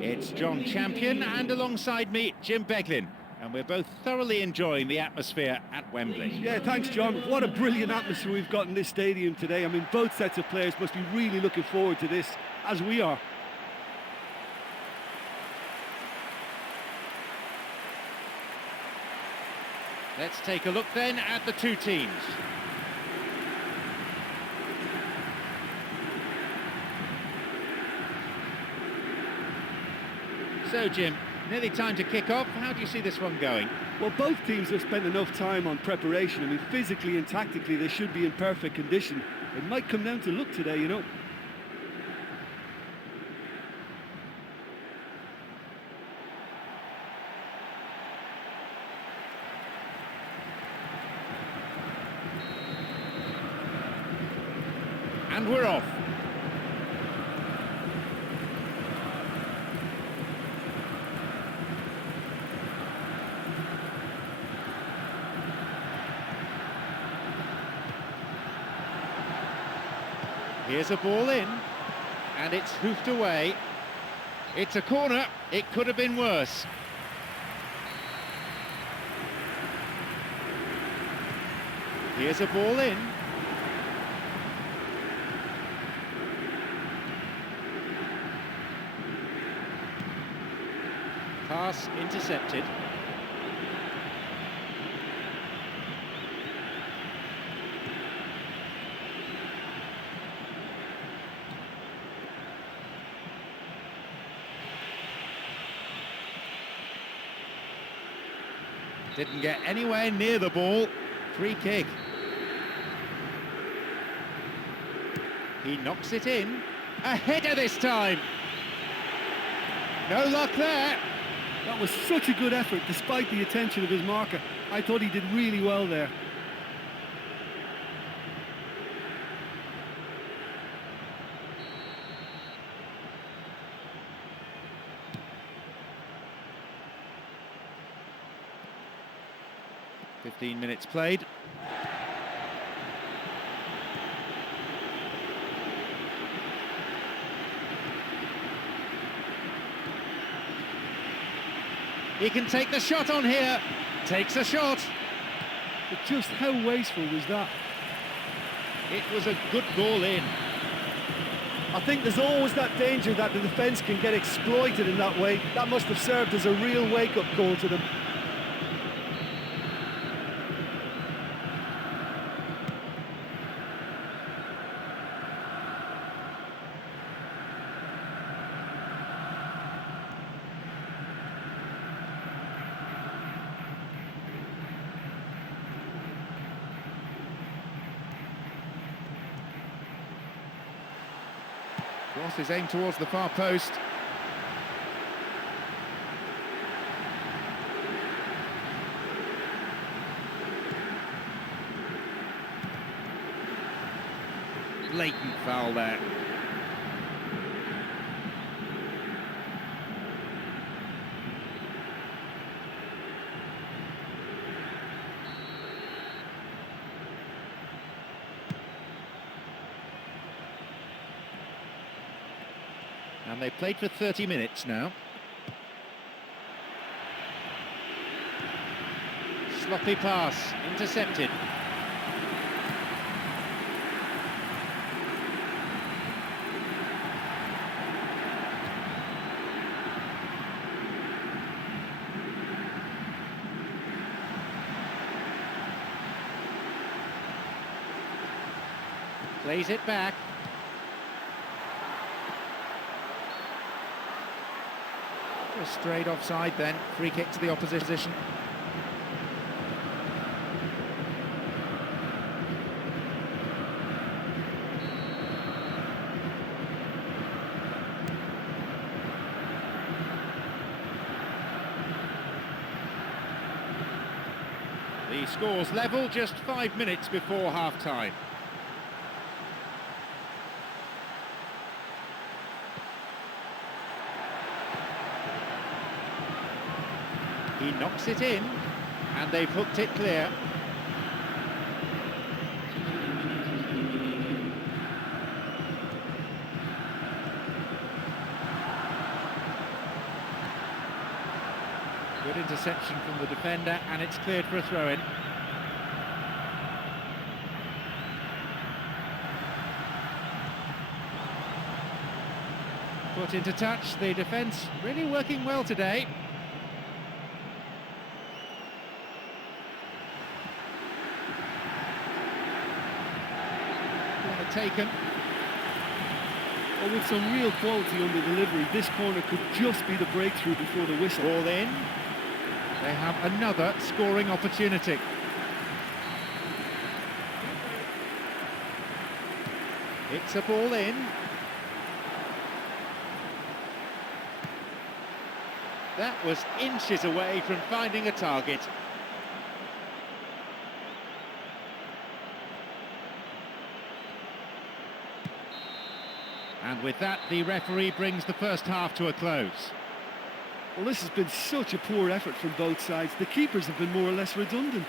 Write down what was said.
It's John Champion, and alongside me, Jim Beglin. And we're both thoroughly enjoying the atmosphere at Wembley. Yeah, thanks, John. What a brilliant atmosphere we've got in this stadium today. I mean, both sets of players must be really looking forward to this, as we are. Let's take a look then at the two teams. So, Jim, nearly time to kick off. How do you see this one going? Well, both teams have spent enough time on preparation. I mean, physically and tactically, they should be in perfect condition. It might come down to luck today, you know. And we're off. Here's a ball in, and it's hoofed away. It's a corner. It could have been worse. Here's a ball in. Pass intercepted. Didn't get anywhere near the ball. Free kick. He knocks it in. A header this time. No luck there. That was such a good effort, despite the attention of his marker. I thought he did really well there. "15 minutes played. He can take the shot on here. Takes a shot. But just how wasteful was that? It was a good ball in. I think there's always that danger that the defence can get exploited in that way. That must have served as a real wake-up call to them. Cross is aimed towards the far post. Blatant foul there. And they played for 30 minutes now. Sloppy pass, intercepted. Plays it back. Just straight offside then. Free kick to the opposition. The score's level just 5 minutes before half-time. He knocks it in, and they've hooked it clear. Good interception from the defender, and it's cleared for a throw-in. Put into touch, the defence really working well today. Corner taken. Well, with some real quality on the delivery, this corner could just be the breakthrough before the whistle. Ball in. They have another scoring opportunity. It's a ball in. That was inches away from finding a target. And with that, the referee brings the first half to a close. Well, this has been such a poor effort from both sides. The keepers have been more or less redundant.